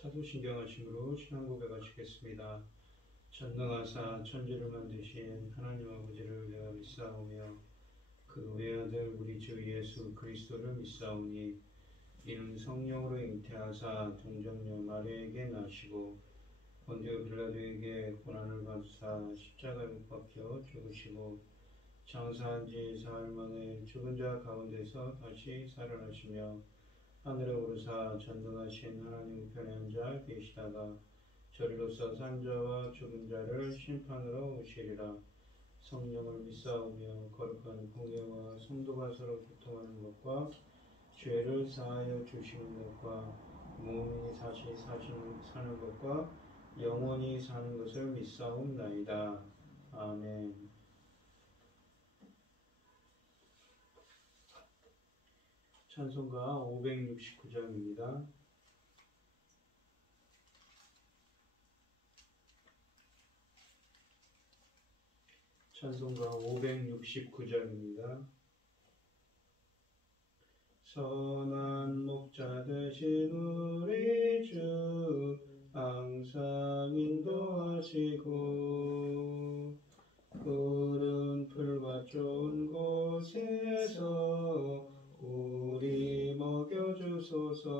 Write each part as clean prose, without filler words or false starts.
사도신경하심으로 신앙 고백하시겠습니다. 전능하사 천지를 만드신 하나님 아버지를 내가 믿사오며 그 외아들 우리 주 예수 그리스도를 믿사오니 이는 성령으로 잉태하사 동정녀 마리아에게 나시고 본디오 빌라도에게 고난을 받으사 십자가에 못 박혀 죽으시고 장사한 지 사흘 만에 죽은 자 가운데서 다시 살아나시며 하늘에 오르사 전능하신 하나님 우편에 앉아 계시다가 저리로서 산 자와 죽은 자를 심판으로 오시리라. 성령을 믿사오며 거룩한 공예와 성도가 서로 교통하는 것과 죄를 사하여 주시는 것과 몸이 다시 사는 것과 영원히 사는 것을 믿사옵나이다. 아멘. 찬송가 569장입니다. 찬송가 569장입니다. 선한 목자 되신 우리 주 항상 인도하시고 푸른 풀과 좋은 곳에서 우리 먹여주소서.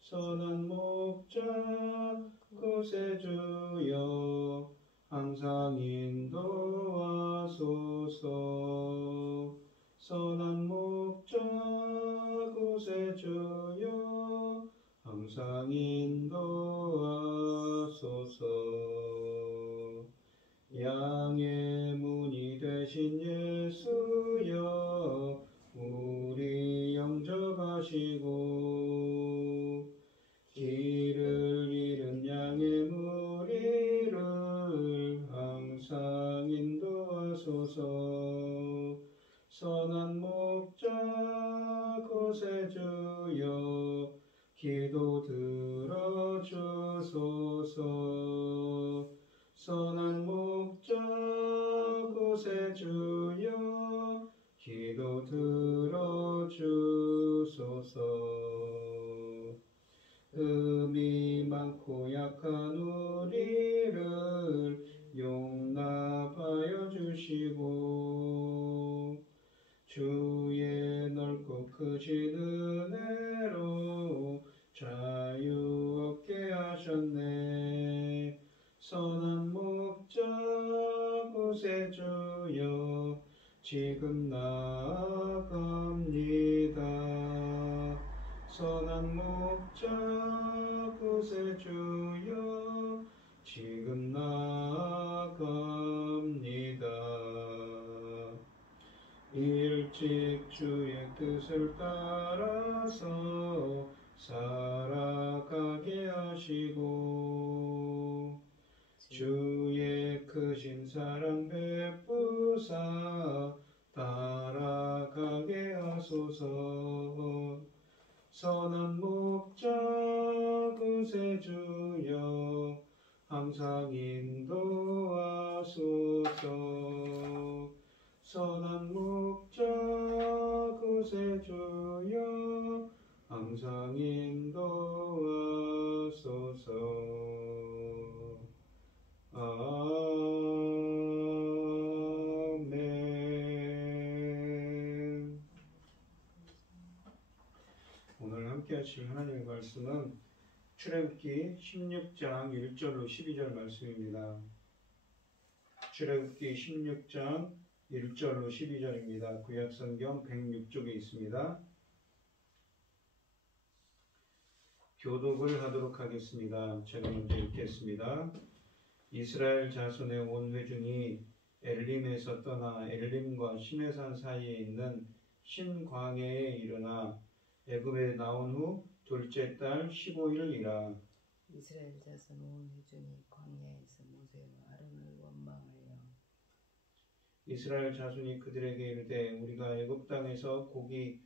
선한 목자 곳에 주여 항상 인도하소서. 선한 목자 곳에 주여 항상 인도하소서. 양의 문이 되신 예수여 우리 영접하시고 길을 잃은 양의 무리를 항상 인도하소서. 선한 목자 곳에 주여 기도 들어주소서. 선한 목자 곳에 주여 기도 들어주소서. 흠이 많고 약한 우리를 용납하여 주시고 주의 넓고 크신 은혜로 자유 얻게 하셨네. 선한 목자 곳에 주여 지금 나아갑니다. 선한 목자 곳에 주여 지금 나아갑니다. 일찍 주의 뜻을 따라서 살아가게 하시고 주의 크신 사랑 베푸사 따라가게 하소서. 선한 목자 곳에 주여 항상 인도하소서. 선한 목자 곳에 주여 항상 인도하소서. 아멘. 오늘 함께 하실 하나님의 말씀은 출애굽기 16장 1절로 12절 말씀입니다. 출애굽기 16장 1절로 12절입니다. 구약성경 106쪽에 있습니다. 교독을 하도록 하겠습니다. 제가 먼저 읽겠습니다. 이스라엘 자손의 온 회중이 엘림에서 떠나 엘림과 시내산 사이에 있는 신광야에 이르나 애굽에 나온 후 둘째 달 15일이라. 이스라엘 자손 온 회중이 광야에서 모세와 아론을 원망하여 이스라엘 자손이 그들에게 이르되 우리가 애굽 땅에서 고기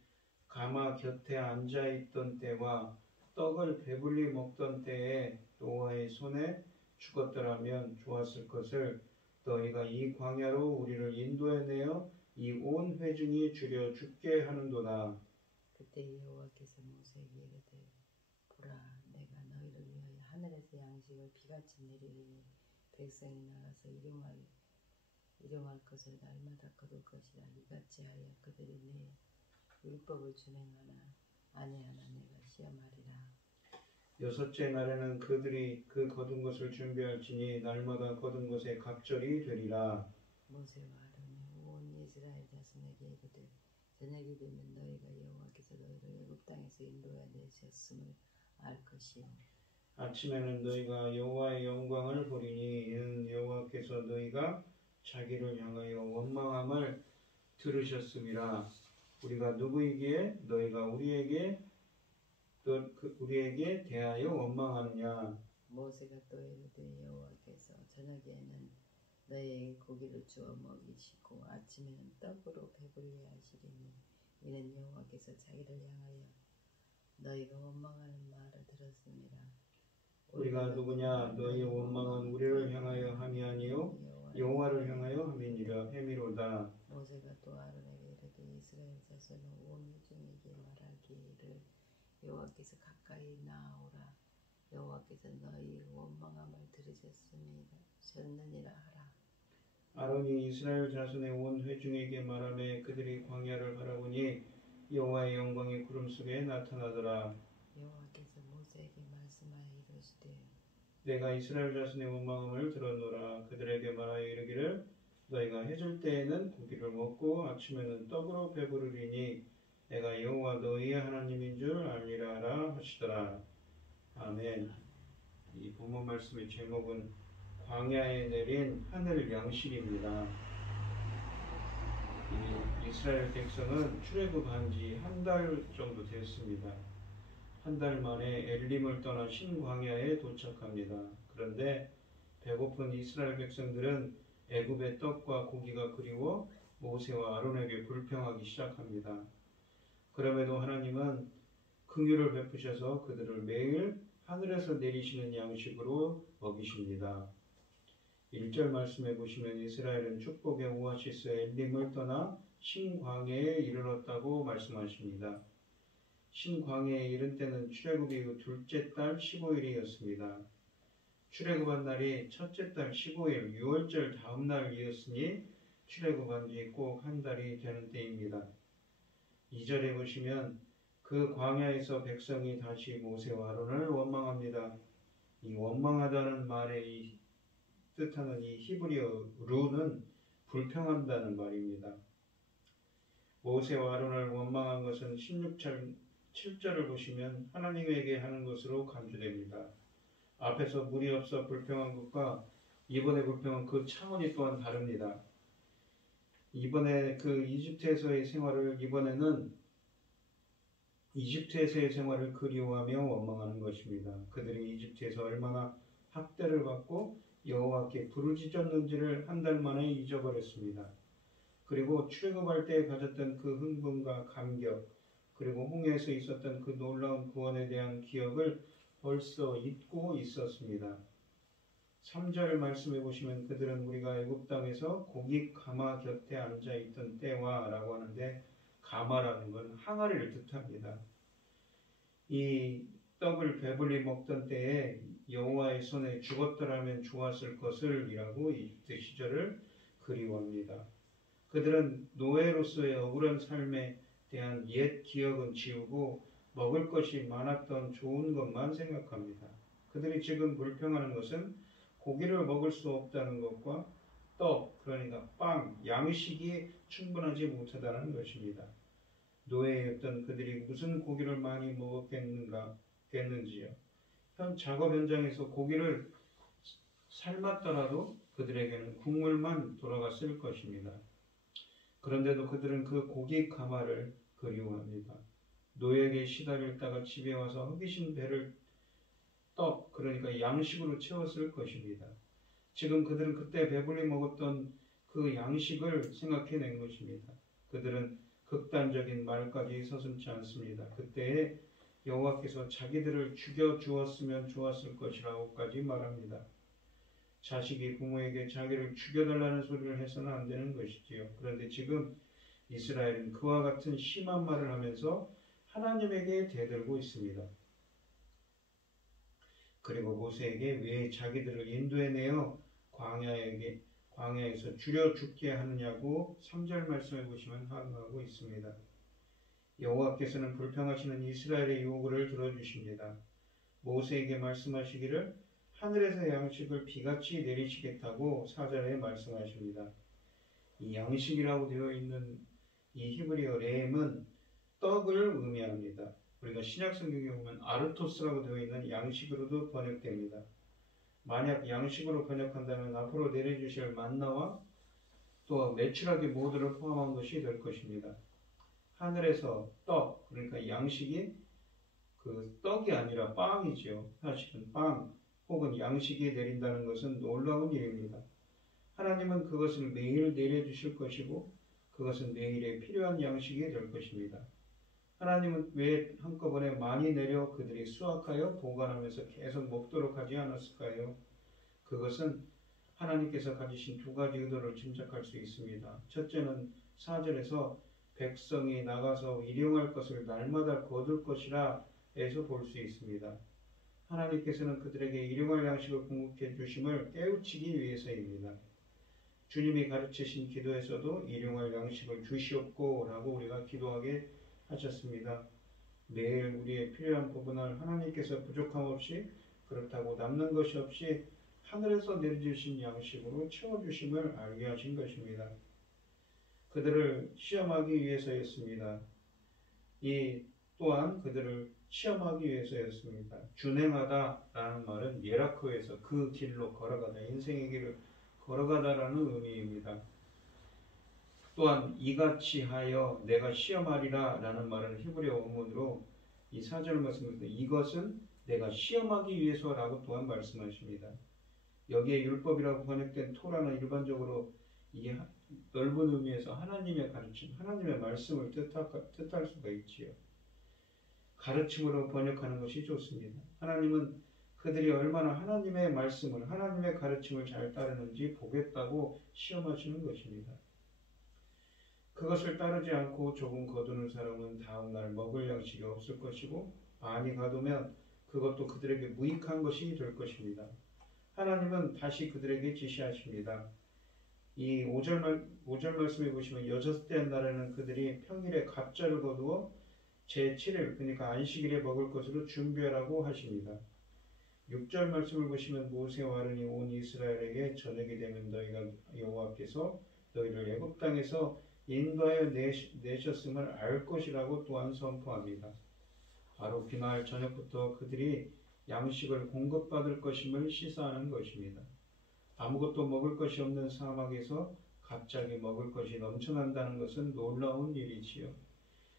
가마 곁에 앉아 있던 때와 떡을 배불리 먹던 때에 여호와의 손에 죽었더라면 좋았을 것을 너희가 이 광야로 우리를 인도해내어 이 온 회중이 줄여 죽게 하는도다. 그때 여호와께서 모세에게 이르되 보라 내가 하늘에서 양식을 비같이 내리리니 백성이 나가서 일용할 것을 날마다 거둘 것이라. 이같이 하여 그들이 내 율법을 준행하나 아니하나 내가 시험하리라. 여섯째 날에는 그들이 그 거둔 것을 준비할지니 날마다 거둔 것의 갑절이 되리라. 모세와 아론이 온 이스라엘 자손에게 이르되 저녁이 되면 너희가 여호와께서 너희를 애굽 땅에서 인도하여 내셨음을 알 것이요 아침에는 너희가 여호와의 영광을 보리니 이는 여호와께서 너희가 자기를 향하여 원망함을 들으셨음이라. 우리가 누구이기에 너희가 우리에게 대하여 원망하느냐. 모세가 또 이르되 여호와께서 저녁에는 너희에게 고기를 주어 먹이시고 아침에는 떡으로 배불리 하시리니 이는 여호와께서 자기를 향하여 너희가 원망하는 말을 들었음이라. 우리가 누구냐. 너희의 원망은 우리를 향하여 함이 아니요 여호와를 향하여 함이니라. 모세가 또 아론에게 이르되 이스라엘 자손은 온 회중에게 말하기를 여호와께서 가까이 나아오라. 여호와께서 너희 원망함을 들으셨느니라 하라. 아론이 이스라엘 자손의 온 회중에게 말하며 그들이 광야를 바라보니 여호와의 영광이 구름 속에 나타나더라. 여호와께서 모세에게 말씀하여 이르시되 내가 이스라엘 자손의 원망함을 들었노라. 그들에게 말하여 이르기를 너희가 해질 때에는 고기를 먹고 아침에는 떡으로 배부르리니 내가 여호와 너희의 하나님인 줄 알리라 하시더라. 아멘. 이 본문 말씀의 제목은 광야에 내린 하늘 양식입니다. 이 이스라엘 백성은 출애굽한 지 한 달 정도 됐습니다. 한 달 만에 엘림을 떠나 신광야에 도착합니다. 그런데 배고픈 이스라엘 백성들은 애굽의 떡과 고기가 그리워 모세와 아론에게 불평하기 시작합니다. 그럼에도 하나님은 긍휼을 베푸셔서 그들을 매일 하늘에서 내리시는 양식으로 먹이십니다. 1절 말씀해 보시면 이스라엘은 축복의 오아시스 엘림을 떠나 신광야에 이르렀다고 말씀하십니다. 신광야에 이른 때는 출애굽 이후 둘째 달 15일이었습니다. 출애굽한 날이 첫째 달 15일 6월절 다음 날이었으니 출애굽한 지 꼭 한 달이 되는 때입니다. 2절에 보시면 그 광야에서 백성이 다시 모세와 아론을 원망합니다. 이 원망하다는 말의 뜻하는 이 히브리어 루는 불평한다는 말입니다. 모세와 아론을 원망한 것은 16절 7절을 보시면 하나님에게 하는 것으로 간주됩니다. 앞에서 물이 없어 불평한 것과 이번에 불평은 그 차원이 또한 다릅니다. 이번에 그 이집트에서의 생활을 그리워하며 원망하는 것입니다. 그들이 이집트에서 얼마나 학대를 받고 여호와께 부르짖었는지를 한 달 만에 잊어버렸습니다. 그리고 출애굽할 때 가졌던 그 흥분과 감격, 그리고 홍해에서 있었던 그 놀라운 구원에 대한 기억을 벌써 잊고 있었습니다. 3절 말씀해 보시면 그들은 우리가 애굽 땅에서 고기 가마 곁에 앉아 있던 때와 라고 하는데 가마라는 건 항아리를 뜻합니다. 이 떡을 배불리 먹던 때에 여호와의 손에 죽었더라면 좋았을 것을 이라고 이집트 시절을 그리워합니다. 그들은 노예로서의 억울한 삶에 대한 옛 기억은 지우고 먹을 것이 많았던 좋은 것만 생각합니다. 그들이 지금 불평하는 것은 고기를 먹을 수 없다는 것과 떡, 그러니까 빵, 양식이 충분하지 못하다는 것입니다. 노예였던 그들이 무슨 고기를 많이 먹었겠는지요. 현 작업 현장에서 고기를 삶았더라도 그들에게는 국물만 돌아갔을 것입니다. 그런데도 그들은 그 고기 가마를 그리워합니다. 노예에게 시달렸다가 집에 와서 허기진 배를 떡, 그러니까 양식으로 채웠을 것입니다. 지금 그들은 그때 배불리 먹었던 그 양식을 생각해낸 것입니다. 그들은 극단적인 말까지 서슴지 않습니다. 그때에 여호와께서 자기들을 죽여 주었으면 좋았을 것이라고까지 말합니다. 자식이 부모에게 자기를 죽여달라는 소리를 해서는 안 되는 것이지요. 그런데 지금 이스라엘은 그와 같은 심한 말을 하면서 하나님에게 대들고 있습니다. 그리고 모세에게 왜 자기들을 인도해내어 광야에서 죽여 죽게 하느냐고 3절 말씀해 보시면 항의하고 있습니다. 여호와께서는 불평하시는 이스라엘의 요구를 들어주십니다. 모세에게 말씀하시기를 하늘에서 양식을 비같이 내리시겠다고 4절에 말씀하십니다. 이 양식이라고 되어 있는 이 히브리어 레임은 떡을 의미합니다. 우리가 신약 성경에 보면 아르토스라고 되어 있는 양식으로도 번역됩니다. 만약 양식으로 번역한다면 앞으로 내려주실 만나와 또 메추라기 모두를 포함한 것이 될 것입니다. 하늘에서 떡, 그러니까 양식이 그 떡이 아니라 빵이지요. 사실은 빵 혹은 양식이 내린다는 것은 놀라운 일입니다. 하나님은 그것을 매일 내려주실 것이고 그것은 매일에 필요한 양식이 될 것입니다. 하나님은 왜 한꺼번에 많이 내려 그들이 수확하여 보관하면서 계속 먹도록 하지 않았을까요? 그것은 하나님께서 가지신 두 가지 의도를 짐작할 수 있습니다. 첫째는 4절에서 백성이 나가서 일용할 것을 날마다 거둘 것이라 에서 볼 수 있습니다. 하나님께서는 그들에게 일용할 양식을 공급해 주심을 깨우치기 위해서입니다. 주님이 가르치신 기도에서도 일용할 양식을 주시옵고 라고 우리가 기도하게 하셨습니다. 매일 우리의 필요한 부분을 하나님께서 부족함 없이 그렇다고 남는 것이 없이 하늘에서 내려주신 양식으로 채워주심을 알게 하신 것입니다. 그들을 시험하기 위해서였습니다. 또한 그들을 시험하기 위해서였습니다. 준행하다라는 말은 예라크에서 그 길로 걸어가다, 인생의 길을 걸어가다라는 의미입니다. 또한 이같이 하여 내가 시험하리라 라는 말은 히브리어 원문으로 이 4절 말씀입니다. 이것은 내가 시험하기 위해서라고 또한 말씀하십니다. 여기에 율법이라고 번역된 토라는 일반적으로 이 넓은 의미에서 하나님의 가르침, 하나님의 말씀을 뜻할 수가 있지요. 가르침으로 번역하는 것이 좋습니다. 하나님은 그들이 얼마나 하나님의 말씀을, 하나님의 가르침을 잘 따르는지 보겠다고 시험하시는 것입니다. 그것을 따르지 않고 조금 거두는 사람은 다음날 먹을 양식이 없을 것이고 많이 가두면 그것도 그들에게 무익한 것이 될 것입니다. 하나님은 다시 그들에게 지시하십니다. 이 5절 말씀에 보시면 여섯째 날에는 그들이 평일에 갑절을 거두어 제7일 그러니까 안식일에 먹을 것으로 준비하라고 하십니다. 6절 말씀을 보시면 모세와 아론이 온 이스라엘에게 저녁이 되면 너희가 여호와께서 너희를 애굽 땅에서 인도하여 내셨음을 알 것이라고 또한 선포합니다. 바로 그날 저녁부터 그들이 양식을 공급받을 것임을 시사하는 것입니다. 아무것도 먹을 것이 없는 사막에서 갑자기 먹을 것이 넘쳐난다는 것은 놀라운 일이지요.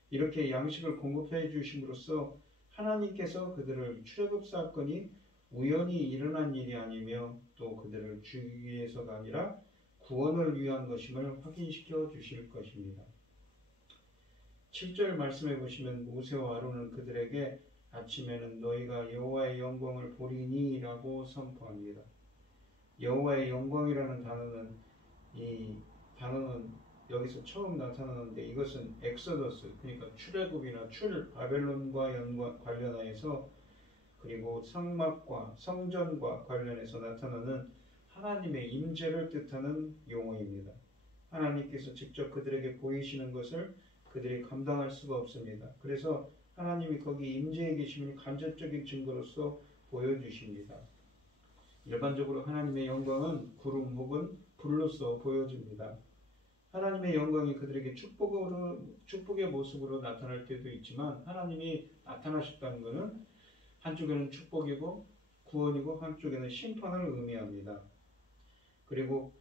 이렇게 양식을 공급해 주심으로써 하나님께서 그들을 출애굽 사건이 우연히 일어난 일이 아니며 또 그들을 죽이기 위해서가 아니라 구원을 위한 것임을 확인시켜 주실 것입니다. 7절 말씀해 보시면 모세와 아론은 그들에게 아침에는 너희가 여호와의 영광을 보리니 라고 선포합니다. 여호와의 영광이라는 단어는 여기서 처음 나타나는데 이것은 엑소더스 그러니까 출애굽이나 바벨론과 관련하여서 그리고 성막과 성전과 관련해서 나타나는 하나님의 임재를 뜻하는 용어입니다. 하나님께서 직접 그들에게 보이시는 것을 그들이 감당할 수가 없습니다. 그래서 하나님이 거기 임재해 계심을 간접적인 증거로서 보여주십니다. 일반적으로 하나님의 영광은 구름 혹은 불로서 보여집니다. 하나님의 영광이 그들에게 축복의 모습으로 나타날 때도 있지만 하나님이 나타나셨다는 것은 한쪽에는 축복이고 구원이고 한쪽에는 심판을 의미합니다. 그리고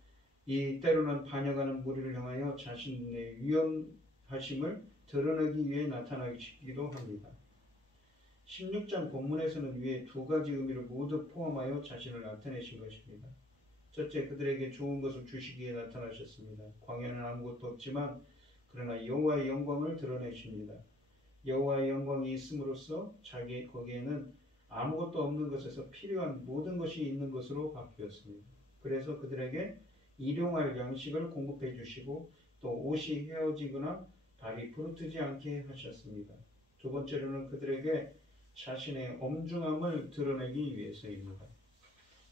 이 때로는 반역하는 무리를 향하여 자신의 위엄하심을 드러내기 위해 나타나기도 합니다. 16장 본문에서는 위에 두 가지 의미를 모두 포함하여 자신을 나타내신 것입니다. 첫째, 그들에게 좋은 것을 주시기에 나타나셨습니다. 광야는 아무것도 없지만 그러나 여호와의 영광을 드러내십니다. 여호와의 영광이 있음으로써 거기에는 아무것도 없는 것에서 필요한 모든 것이 있는 것으로 바뀌었습니다. 그래서 그들에게 일용할 양식을 공급해 주시고 또 옷이 헤어지거나 발이 부르트지 않게 하셨습니다. 두 번째로는 그들에게 자신의 엄중함을 드러내기 위해서입니다.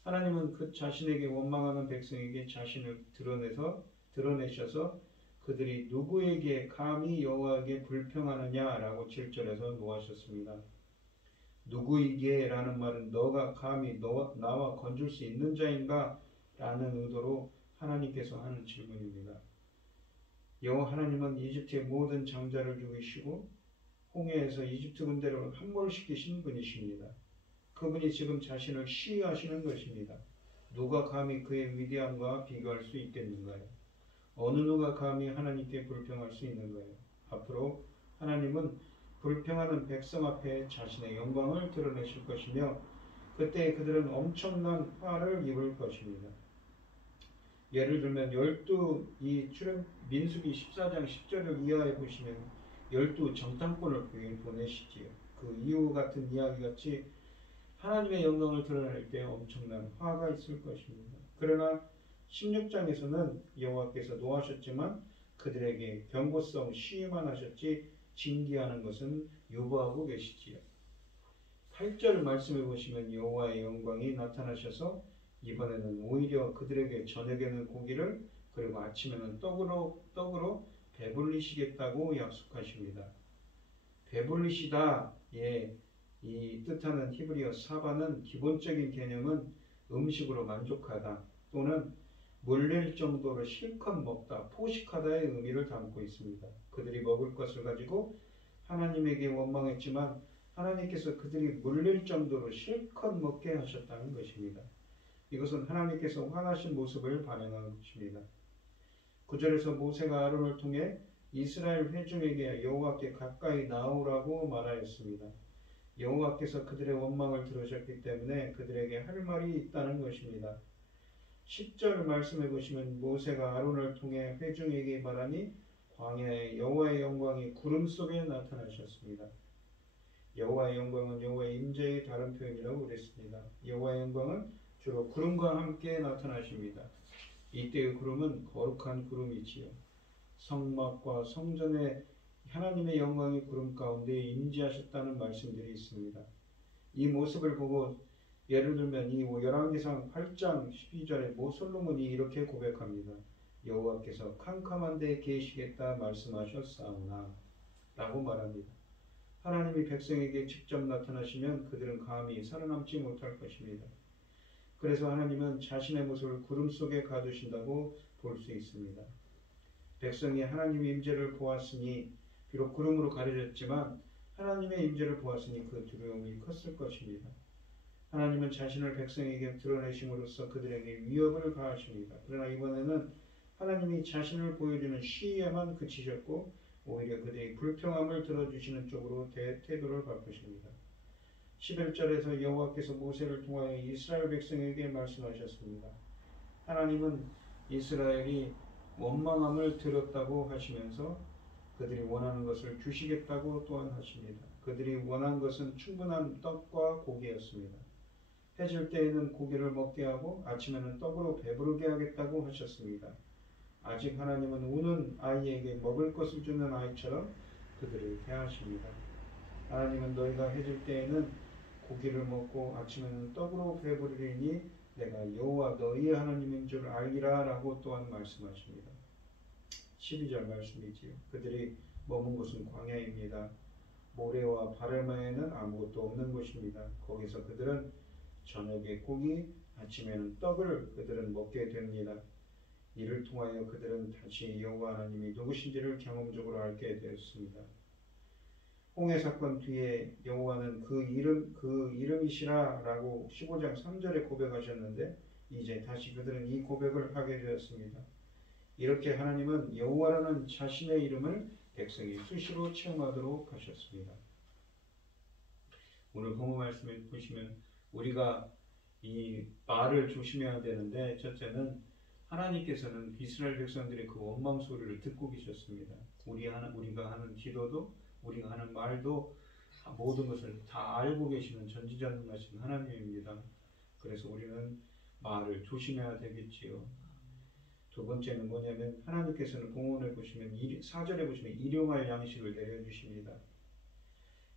하나님은 그 자신에게 원망하는 백성에게 자신을 드러내셔서 그들이 누구에게 감히 여호와에게 불평하느냐라고 7절에서 노하셨습니다. 누구이게 라는 말은 너가 감히 나와 건줄 수 있는 자인가? 라는 의도로 하나님께서 하는 질문입니다. 여호와 하나님은 이집트의 모든 장자를 죽이시고 홍해에서 이집트 군대를 함몰시키신 분이십니다. 그분이 지금 자신을 시위하시는 것입니다. 누가 감히 그의 위대함과 비교할 수 있겠는가요? 어느 누가 감히 하나님께 불평할 수 있는가요? 앞으로 하나님은 불평하는 백성 앞에 자신의 영광을 드러내실 것이며 그때 그들은 엄청난 화를 입을 것입니다. 예를 들면 민수기 14장 10절을 이하에 보시면 12정탐꾼을 보내시지요. 그 이후 같은 이야기 같이 하나님의 영광을 드러낼 때 엄청난 화가 있을 것입니다. 그러나 16장에서는 여호와께서 노하셨지만 그들에게 경고성 시위만 하셨지 징계하는 것은 유보하고 계시지요. 8절 말씀해 보시면 여호와의 영광이 나타나셔서 이번에는 오히려 그들에게 저녁에는 고기를 그리고 아침에는 떡으로 배불리시겠다고 약속하십니다. 배불리시다 이 뜻하는 히브리어 사바는 기본적인 개념은 음식으로 만족하다 또는 물릴 정도로 실컷 먹다, 포식하다의 의미를 담고 있습니다. 그들이 먹을 것을 가지고 하나님에게 원망했지만 하나님께서 그들이 물릴 정도로 실컷 먹게 하셨다는 것입니다. 이것은 하나님께서 화나신 모습을 반영한 것입니다. 9절에서 모세가 아론을 통해 이스라엘 회중에게 여호와께 가까이 나오라고 말하였습니다. 여호와께서 그들의 원망을 들으셨기 때문에 그들에게 할 말이 있다는 것입니다. 10절 말씀해 보시면 모세가 아론을 통해 회중에게 말하니 광야에 여호와의 영광이 구름 속에 나타나셨습니다. 여호와의 영광은 여호와의 임재의 다른 표현이라고 그랬습니다. 여호와의 영광은 주로 구름과 함께 나타나십니다. 이때의 구름은 거룩한 구름이지요. 성막과 성전에 하나님의 영광이 구름 가운데 임재하셨다는 말씀들이 있습니다. 이 모습을 보고 예를 들면 이 열왕기상 8장 12절에 솔로몬이 이렇게 고백합니다. 여호와께서 캄캄한 데에 계시겠다 말씀하셨사오나 라고 말합니다. 하나님이 백성에게 직접 나타나시면 그들은 감히 살아남지 못할 것입니다. 그래서 하나님은 자신의 모습을 구름 속에 가두신다고 볼 수 있습니다. 백성이 하나님의 임재를 보았으니 비록 구름으로 가려졌지만 하나님의 임재를 보았으니 그 두려움이 컸을 것입니다. 하나님은 자신을 백성에게 드러내심으로써 그들에게 위협을 가하십니다. 그러나 이번에는 하나님이 자신을 보여주는 시위에만 그치셨고 오히려 그들의 불평함을 들어주시는 쪽으로 태도를 바꾸십니다. 11절에서 여호와께서 모세를 통하여 이스라엘 백성에게 말씀하셨습니다. 하나님은 이스라엘이 원망함을 들었다고 하시면서 그들이 원하는 것을 주시겠다고 또한 하십니다. 그들이 원한 것은 충분한 떡과 고기였습니다. 해질 때에는 고기를 먹게 하고 아침에는 떡으로 배부르게 하겠다고 하셨습니다. 아직 하나님은 우는 아이에게 먹을 것을 주는 아이처럼 그들을 대하십니다. 하나님은 너희가 해질 때에는 고기를 먹고 아침에는 떡으로 배부르리니 내가 여호와 너희의 하나님인 줄 알리라 라고 또한 말씀하십니다. 12절 말씀이지요. 그들이 머문 곳은 광야입니다. 모래와 바알마에는 아무것도 없는 곳입니다. 거기서 그들은 저녁에 고기, 아침에는 떡을 그들은 먹게 됩니다. 이를 통하여 그들은 다시 여호와 하나님이 누구신지를 경험적으로 알게 되었습니다. 홍해 사건 뒤에 여호와는 그 이름이시라라고 15장 3절에 고백하셨는데 이제 다시 그들은 이 고백을 하게 되었습니다. 이렇게 하나님은 여호와라는 자신의 이름을 백성이 수시로 체험하도록 하셨습니다. 오늘 본문 말씀을 보시면 우리가 이 말을 조심해야 되는데 첫째는 하나님께서는 이스라엘 백성들의 그 원망 소리를 듣고 계셨습니다. 우리가 하는 기도도 우리가 하는 말도 모든 것을 다 알고 계시는 전지전능하신 하나님입니다. 그래서 우리는 말을 조심해야 되겠지요. 두 번째는 뭐냐면 하나님께서는 본문에 보시면 4절에 보시면 일용할 양식을 내려주십니다.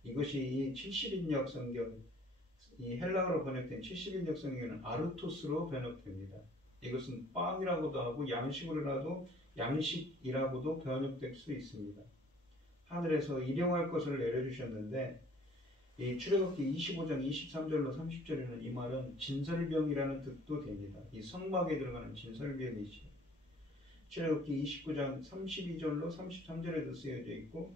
이것이 이 70인역 성경, 이 헬라어로 번역된 70인역 성경은 아르토스로 번역됩니다. 이것은 빵이라고도 하고 양식으로라도 양식이라고도 번역될 수 있습니다. 하늘에서 일용할 것을 내려주셨는데 이 출애굽기 25장 23절로 30절에는 이 말은 진설병이라는 뜻도 됩니다. 이 성막에 들어가는 진설병이지. 출애굽기 29장 32절로 33절에도 쓰여져 있고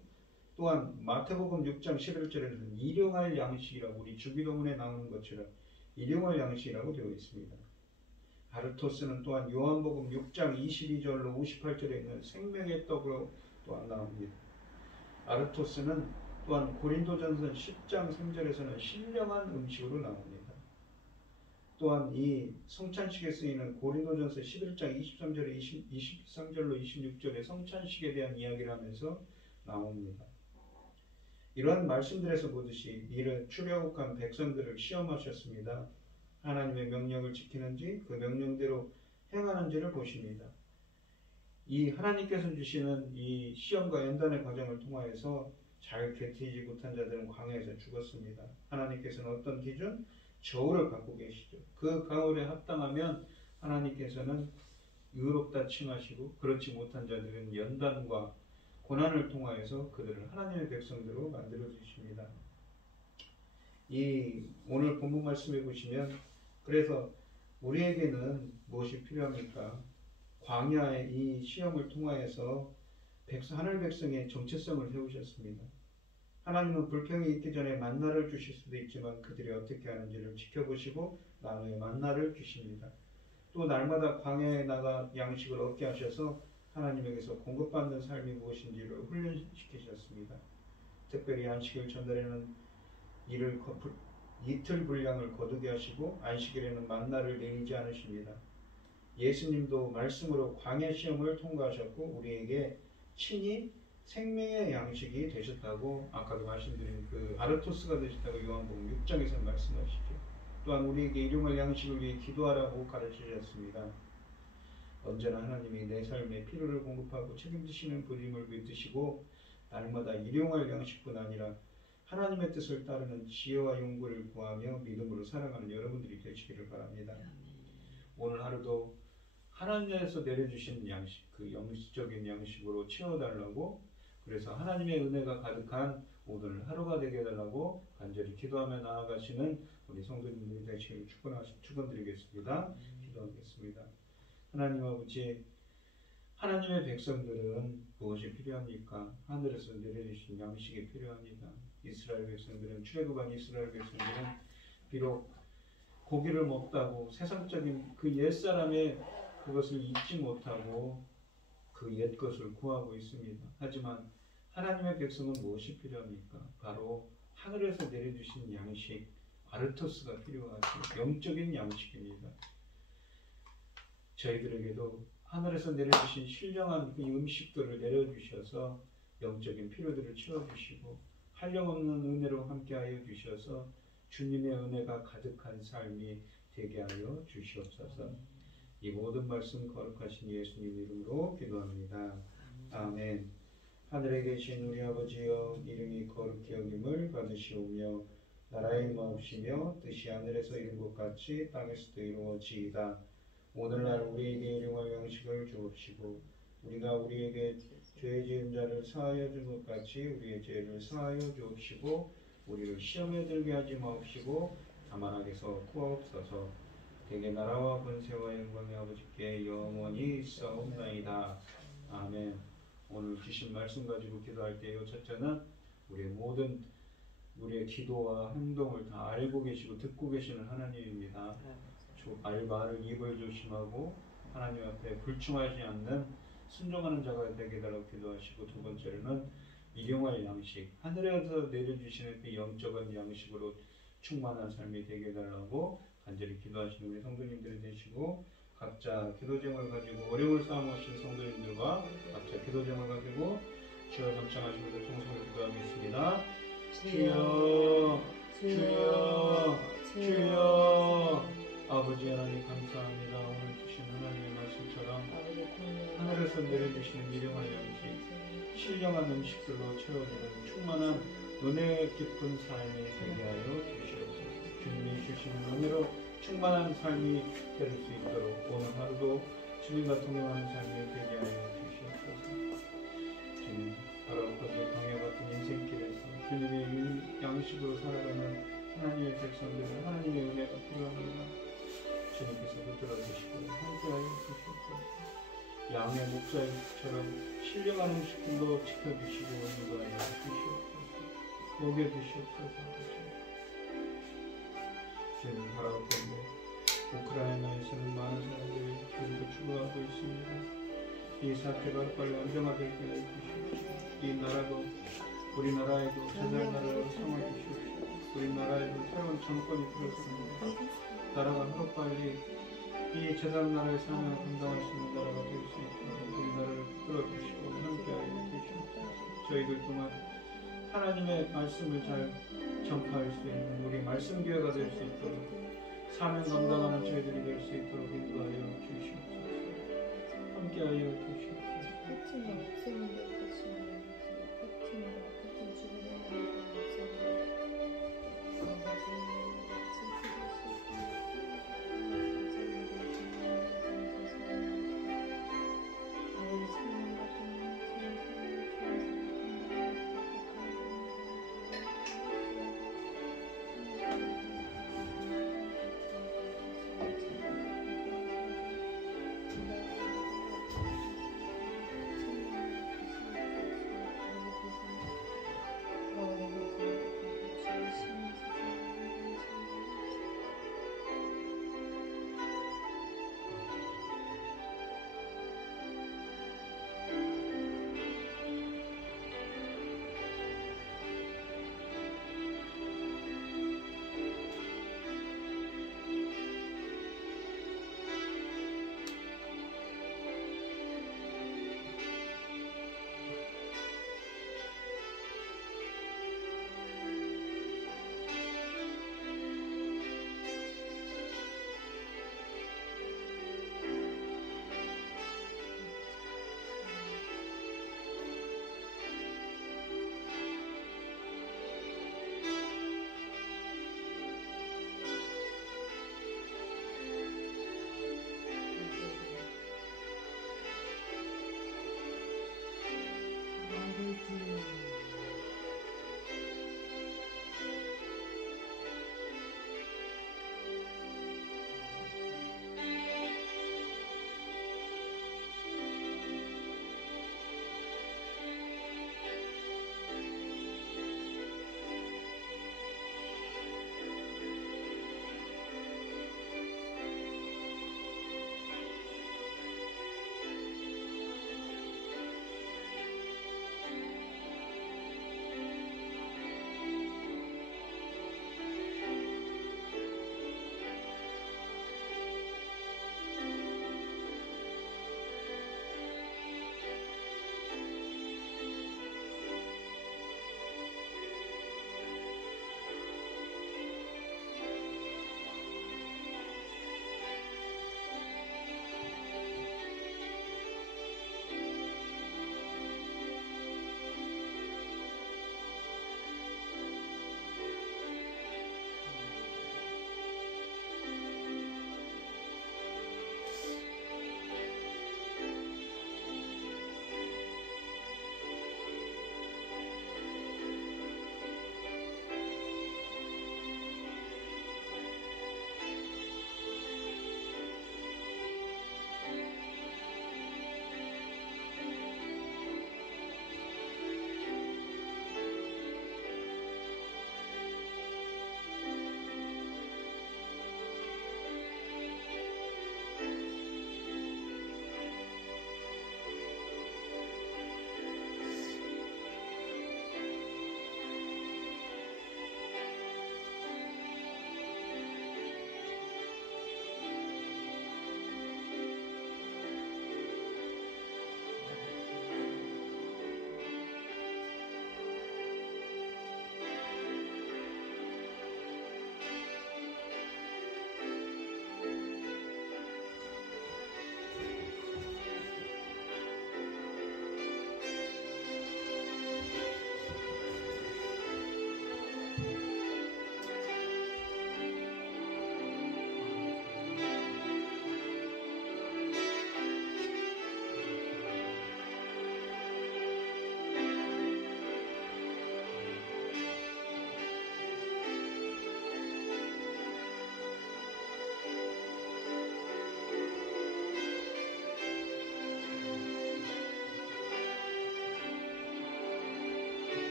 또한 마태복음 6장 11절에는 일용할 양식이라고 우리 주기도문에 나오는 것처럼 일용할 양식이라고 되어 있습니다. 아르토스는 또한 요한복음 6장 22절로 58절에 있는 생명의 떡으로 또한 나옵니다. 아르토스는 또한 고린도전서 10장 3절에서는 신령한 음식으로 나옵니다. 또한 이 성찬식에 쓰이는 고린도전서 11장 23절에 23절로 26절에 성찬식에 대한 이야기를 하면서 나옵니다. 이러한 말씀들에서 보듯이 이를 출애굽한 백성들을 시험하셨습니다. 하나님의 명령을 지키는지 그 명령대로 행하는지를 보십니다. 이 하나님께서 주시는 이 시험과 연단의 과정을 통하여서 잘 견디지 못한 자들은 광야에서 죽었습니다. 하나님께서는 어떤 기준? 저울을 갖고 계시죠. 그 저울에 합당하면 하나님께서는 의롭다 칭하시고 그렇지 못한 자들은 연단과 고난을 통하여서 그들을 하나님의 백성들로 만들어 주십니다. 이 오늘 본문 말씀에 보시면 그래서 우리에게는 무엇이 필요합니까? 광야의 이 시험을 통하여서 하늘 백성의 정체성을 세우셨습니다. 하나님은 불평이 있기 전에 만나를 주실 수도 있지만 그들이 어떻게 하는지를 지켜보시고 나누어 만나를 주십니다. 또 날마다 광야에 나가 양식을 얻게 하셔서 하나님에게서 공급받는 삶이 무엇인지를 훈련시키셨습니다. 특별히 안식일 전날에는 이틀 분량을 거두게 하시고 안식일에는 만나를 내리지 않으십니다. 예수님도 말씀으로 광야 시험을 통과하셨고 우리에게 친히 생명의 양식이 되셨다고 아까도 말씀드린 그 아르토스가 되셨다고 요한복음 6장에서 말씀하시죠. 또한 우리에게 일용할 양식을 위해 기도하라고 가르치셨습니다. 언제나 하나님이 내 삶에 필요를 공급하고 책임지시는 분임을 믿으시고 날마다 일용할 양식뿐 아니라 하나님의 뜻을 따르는 지혜와 용기를 구하며 믿음으로 살아가는 여러분들이 되시기를 바랍니다. 오늘 하루도 하나님께서 내려주신 양식, 그 영적인 양식으로 채워달라고 그래서 하나님의 은혜가 가득한 오늘 하루가 되게 해달라고 간절히 기도하며 나아가시는 우리 성도님들이 되시기를 축원드리겠습니다. 기도하겠습니다. 하나님 아버지, 하나님의 백성들은 무엇이 필요합니까? 하늘에서 내려주신 양식이 필요합니다. 이스라엘 백성들은 출애굽한 이스라엘 백성들은 비록 고기를 먹다고 세상적인 그 옛사람의 그것을 잊지 못하고 그 옛것을 구하고 있습니다. 하지만 하나님의 백성은 무엇이 필요합니까? 바로 하늘에서 내려주신 양식, 아르토스가 필요하죠. 영적인 양식입니다. 저희들에게도 하늘에서 내려주신 신령한 그 음식들을 내려주셔서 영적인 필요들을 채워주시고 한량없는 은혜로 함께하여 주셔서 주님의 은혜가 가득한 삶이 되게 하여 주시옵소서. 이 모든 말씀 거룩하신 예수님 이름으로 기도합니다. 아멘. 하늘에 계신 우리 아버지여, 이름이 거룩히 여김을 받으시오며 나라의 임하옵시며 뜻이 하늘에서 이룬 것 같이 땅에서도 이루어지이다. 오늘날 우리에게 일용할 양식을 주옵시고 우리가 우리에게 죄 지은 자를 사하여 준 것 같이 우리의 죄를 사하여 주옵시고 우리를 시험에 들게 하지 마옵시고 다만 악에서 구하옵소서. 대개 나라와 권세와 영광의 아버지께 영원히 있사옵나이다. 아멘. 오늘 주신 말씀 가지고 기도할 때요, 첫째는 우리의 기도와 행동을 다 알고 계시고 듣고 계시는 하나님입니다. 말을 입을 조심하고 하나님 앞에 불충하지 않는 순종하는 자가 되게 해달라고 기도하시고, 두 번째로는 일용할 양식, 하늘에서 내려주시는 그 영적인 양식으로 충만한 삶이 되게 해달라고 간절히 기도하시는 우리 성도님들이 되시고, 각자 기도 제목을 가지고 어려움을 쌓아오신 성도님들과 각자 기도 제목을 가지고 주여 경청하시고 통성으로 기도하겠습니다. 주여, 주여, 주여. 아버지 하나님 감사합니다. 오늘 주신 하나님의 말씀처럼 하늘에서 내려주시는 일용할 양식, 신령한 음식들로 채워주는 충만한 은혜 깊은 삶이 되게 하여 주시옵소서. 주님이 주시는 은혜로 충만한 삶이 될 수 있도록 오늘 하루도 주님과 동행하는 삶이 되게 하여 주시옵소서. 주님, 바라보고 방해 같은 인생길에서 주님의 양식으로 살아가는 하나님의 백성들은 하나님의 은혜가 필요합니다. 주님께서 붙들어 주시고 함께하여 주시옵소서. 양의 목자처럼 신령한 음식들로 지켜주시고 인도하여 주시옵소서. 먹여주시옵소서. 주님 바라보고 우크라이나에서는 많은 사람들이 주님을 추구하고 있습니다. 이 사태가 빨리 안정화되게 해주시옵소서. 이 나라도 우리나라에도 제자나라로 삼아주시옵소서. 우리나라에도 새로운 정권이 들어섭니다. 나라가 하루빨리 이 제자는 나라의 사명을 감당할 수 있는 나라가 될 수 있도록 우리나라를 끌어주시고 함께하여 주시옵소서. 저희들 동안 하나님의 말씀을 잘 전파할 수 있는 우리 말씀 교회가 될 수 있도록 사명 감당하는 저희들이 될 수 있도록 인도하여 주시옵소서. 함께하여 주시옵소서.